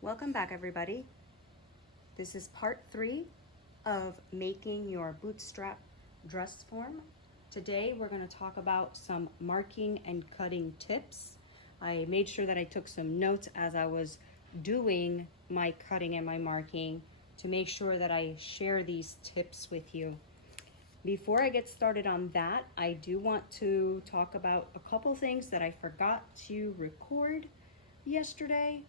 Welcome back, everybody. This is part 3 of making your bootstrap dress form. Today we're going to talk about some marking and cutting tips. I made sure that I took some notes as I was doing my cutting and my marking to make sure that I share these tips with you. Before I get started on that, I do want to talk about a couple things that I forgot to record yesterday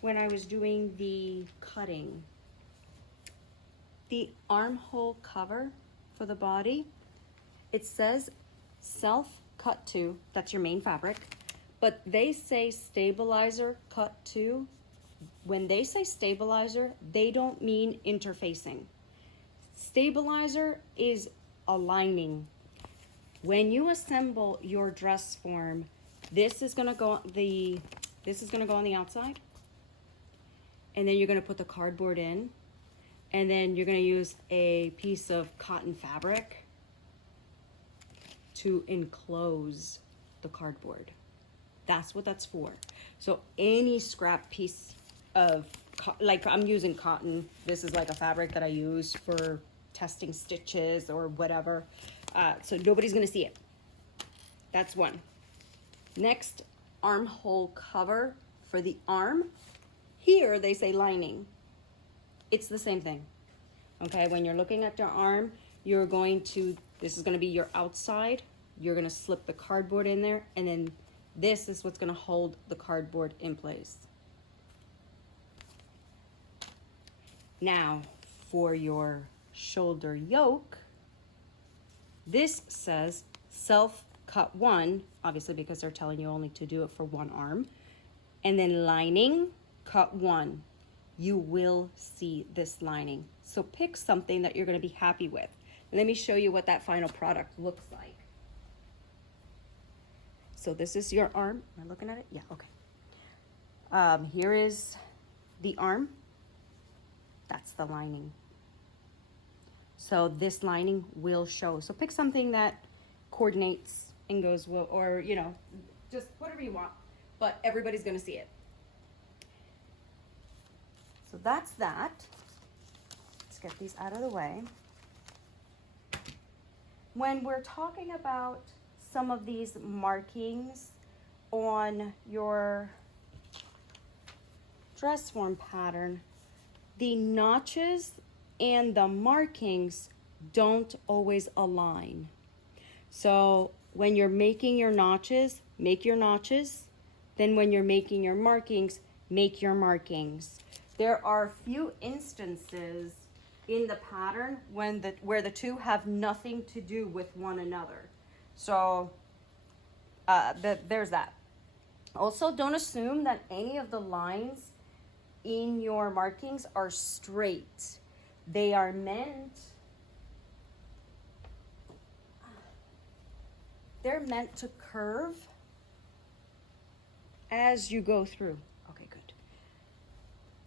when I was doing the cutting. The armhole cover for the body, it says self-cut to, that's your main fabric, but they say stabilizer cut to. When they say stabilizer, they don't mean interfacing. Stabilizer is aligning. When you assemble your dress form, this is gonna go on the outside, and then you're gonna put the cardboard in, and then you're gonna use a piece of cotton fabric to enclose the cardboard. That's what that's for. So any scrap piece of, like I'm using cotton, this is like a fabric that I use for testing stitches or whatever. So nobody's gonna see it. That's one. Next, armhole cover for the arm. Here they say lining. It's the same thing. Okay, when you're looking at your arm, you're going to, this is gonna be your outside. You're gonna slip the cardboard in there, and then this is what's gonna hold the cardboard in place. Now, for your shoulder yoke, this says self-cut one, obviously because they're telling you only to do it for one arm, and then lining, cut one. You will see this lining. So pick something that you're gonna be happy with. Let me show you what that final product looks like. So this is your arm. Am I looking at it? Yeah, okay. Here is the arm. That's the lining. So this lining will show. So pick something that coordinates and goes well, or you know, just whatever you want, but everybody's gonna see it. So that's that. Let's get these out of the way. When we're talking about some of these markings on your dress form pattern, the notches and the markings don't always align. So when you're making your notches, make your notches. Then when you're making your markings, make your markings. There are few instances in the pattern where the two have nothing to do with one another. So there's that. Also, don't assume that any of the lines in your markings are straight. They are they're meant to curve as you go through. Okay, good.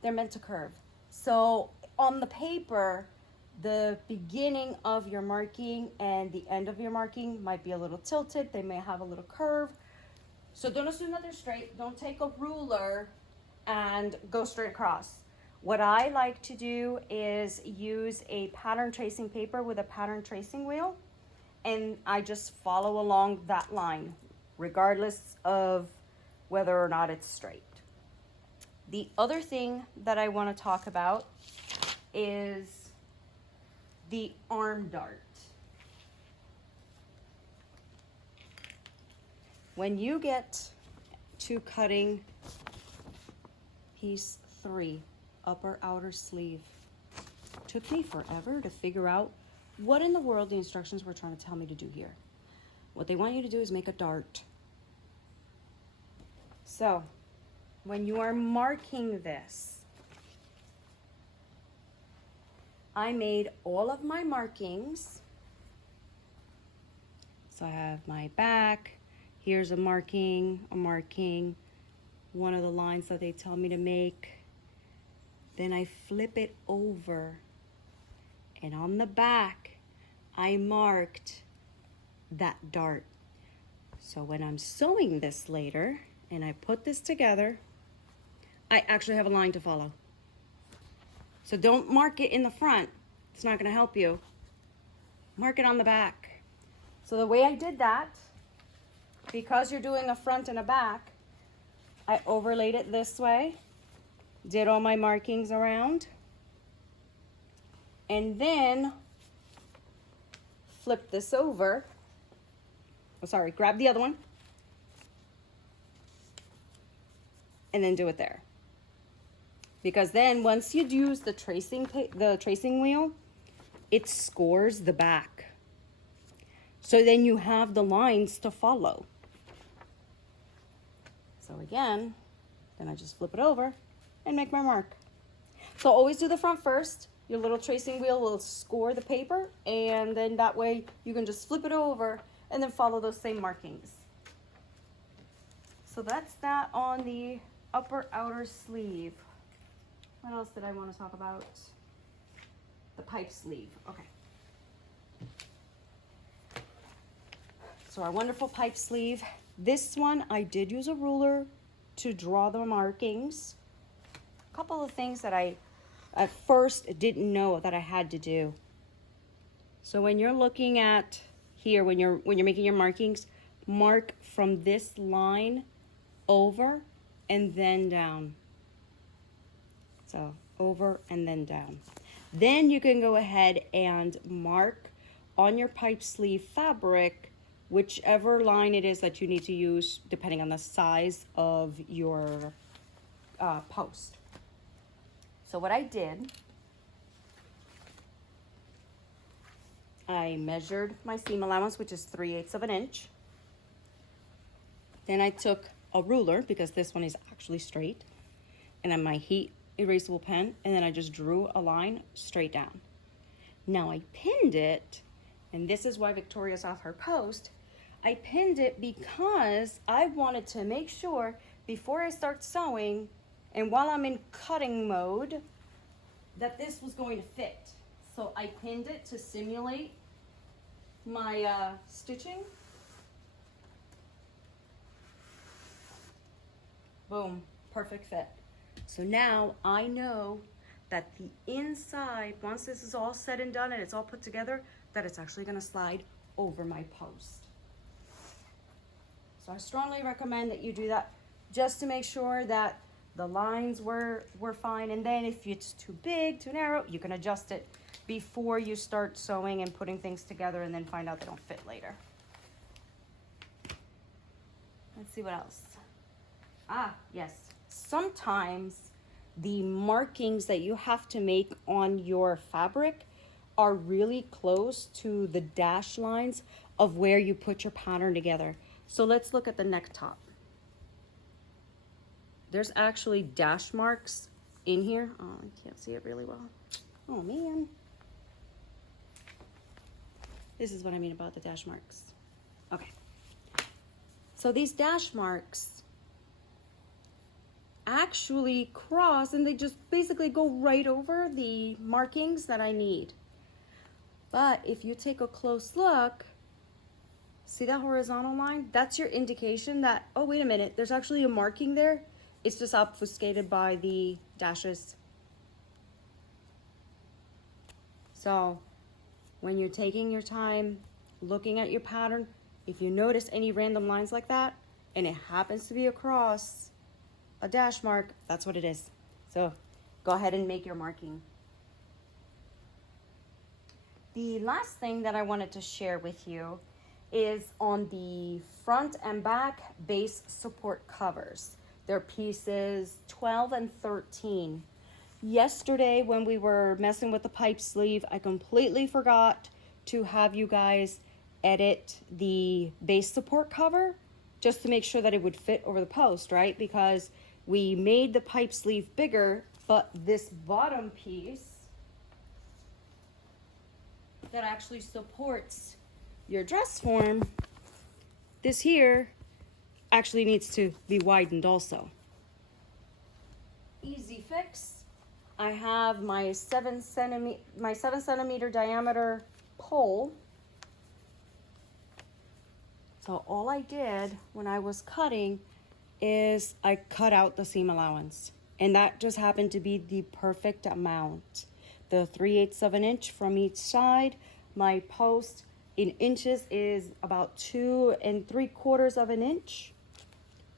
They're meant to curve. So on the paper, the beginning of your marking and the end of your marking might be a little tilted. They may have a little curve. So don't assume that they're straight. Don't take a ruler and go straight across. What I like to do is use a pattern tracing paper with a pattern tracing wheel, and I just follow along that line, regardless of whether or not it's straight. The other thing that I want to talk about is the arm dart. When you get to cutting piece 3, upper outer sleeve, it took me forever to figure out what in the world the instructions were trying to tell me to do here. What they want you to do is make a dart. So when you are marking this, I made all of my markings. So I have my back, here's a marking, one of the lines that they tell me to make. Then I flip it over, and on the back, I marked that dart. So when I'm sewing this later, and I put this together, I actually have a line to follow. So don't mark it in the front. It's not going to help you. Mark it on the back. So the way I did that, because you're doing a front and a back, I overlaid it this way, did all my markings around, and then flip this over. Oh, sorry, grab the other one, and then do it there. Because then once you use the tracing wheel, it scores the back. So then you have the lines to follow. So again, then I just flip it over and make my mark. So always do the front first. Your little tracing wheel will score the paper, and then that way you can just flip it over and then follow those same markings. So that's that on the upper outer sleeve. What else did I want to talk about? The pipe sleeve. Okay. So our wonderful pipe sleeve. This one, I did use a ruler to draw the markings. A couple of things that I at first didn't know that I had to do. So when you're looking at here, when you're making your markings, mark from this line over and then down. So over and then down. Then you can go ahead and mark on your pipe sleeve fabric whichever line it is that you need to use depending on the size of your post. So what I did, I measured my seam allowance, which is 3/8 of an inch. Then I took a ruler, because this one is actually straight, and then my heat erasable pen, and then I just drew a line straight down. Now I pinned it, and this is why Victoria's off her post. I pinned it because I wanted to make sure before I start sewing and while I'm in cutting mode that this was going to fit. So I pinned it to simulate my stitching. Boom, perfect fit. So now I know that the inside, once this is all said and done and it's all put together, that it's actually gonna slide over my post. So I strongly recommend that you do that just to make sure that the lines were fine. And then if it's too big, too narrow, you can adjust it before you start sewing and putting things together and then find out they don't fit later. Let's see what else. Ah, yes. Sometimes the markings that you have to make on your fabric are really close to the dash lines of where you put your pattern together. So let's look at the neck top. There's actually dash marks in here. Oh, I can't see it really well. Oh man. This is what I mean about the dash marks. Okay. So these dash marks actually cross and they just basically go right over the markings that I need. But if you take a close look, see that horizontal line? That's your indication that, oh, wait a minute, there's actually a marking there. It's just obfuscated by the dashes. So when you're taking your time looking at your pattern, if you notice any random lines like that, and it happens to be across a dash mark, that's what it is. So go ahead and make your marking. The last thing that I wanted to share with you is on the front and back base support covers. They're pieces 12 and 13. Yesterday when we were messing with the pipe sleeve, I completely forgot to have you guys edit the base support cover just to make sure that it would fit over the post, right? Because we made the pipe sleeve bigger, but this bottom piece that actually supports your dress form, this here actually needs to be widened also. Easy fix. I have my 7 centimeter diameter pole. So all I did when I was cutting is I cut out the seam allowance. And that just happened to be the perfect amount. The 3/8 of an inch from each side. My post in inches is about 2 3/4 of an inch.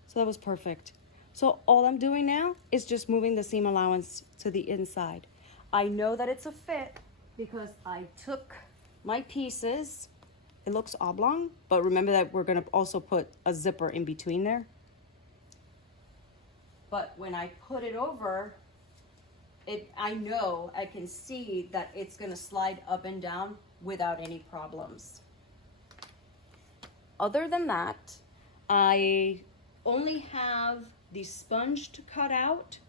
So that was perfect. So all I'm doing now is just moving the seam allowance to the inside. I know that it's a fit because I took my pieces. It looks oblong, but remember that we're gonna also put a zipper in between there. But when I put it over, I know I can see that it's gonna slide up and down without any problems. Other than that, I only have the sponge to cut out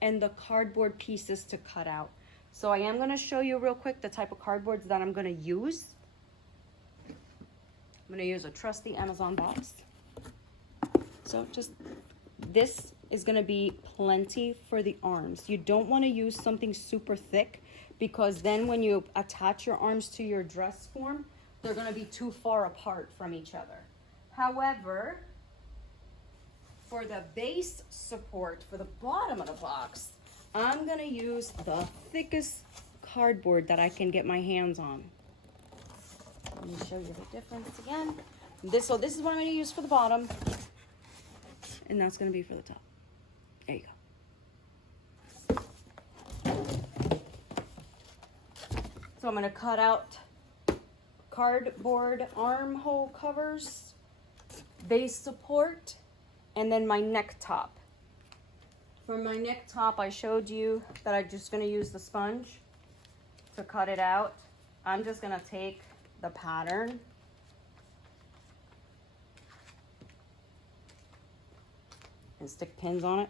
and the cardboard pieces to cut out. So I am gonna show you real quick the type of cardboards that I'm gonna use. I'm gonna use a trusty Amazon box. So just, this is gonna be plenty for the arms. You don't wanna use something super thick because then when you attach your arms to your dress form, they're gonna be too far apart from each other. However, for the base support for the bottom of the box, I'm gonna use the thickest cardboard that I can get my hands on. Let me show you the difference again. So this is what I'm gonna use for the bottom, and that's gonna be for the top. There you go. So I'm gonna cut out cardboard armhole covers, base support, and then my neck top. For my neck top, I showed you that I'm just gonna use the sponge to cut it out. I'm just gonna take the pattern and stick pins on it.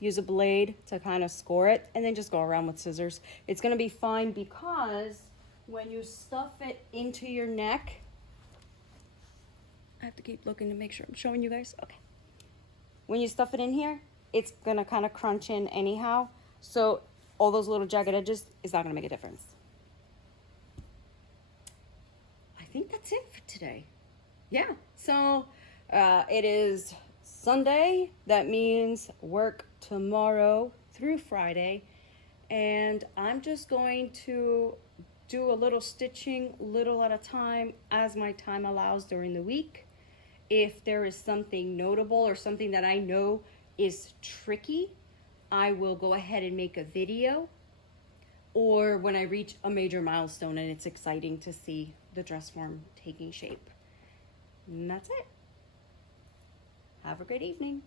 Use a blade to kind of score it, and then just go around with scissors. It's gonna be fine because when you stuff it into your neck, I have to keep looking to make sure I'm showing you guys. Okay. When you stuff it in here, it's gonna kind of crunch in anyhow. So all those little jagged edges is not gonna make a difference. I think that's it for today. Yeah, so it is Sunday. That means work tomorrow through Friday. And I'm just going to do a little stitching, little at a time, as my time allows during the week. If there is something notable or something that I know is tricky, I will go ahead and make a video. Or when I reach a major milestone and it's exciting to see the dress form taking shape. And that's it. Have a great evening.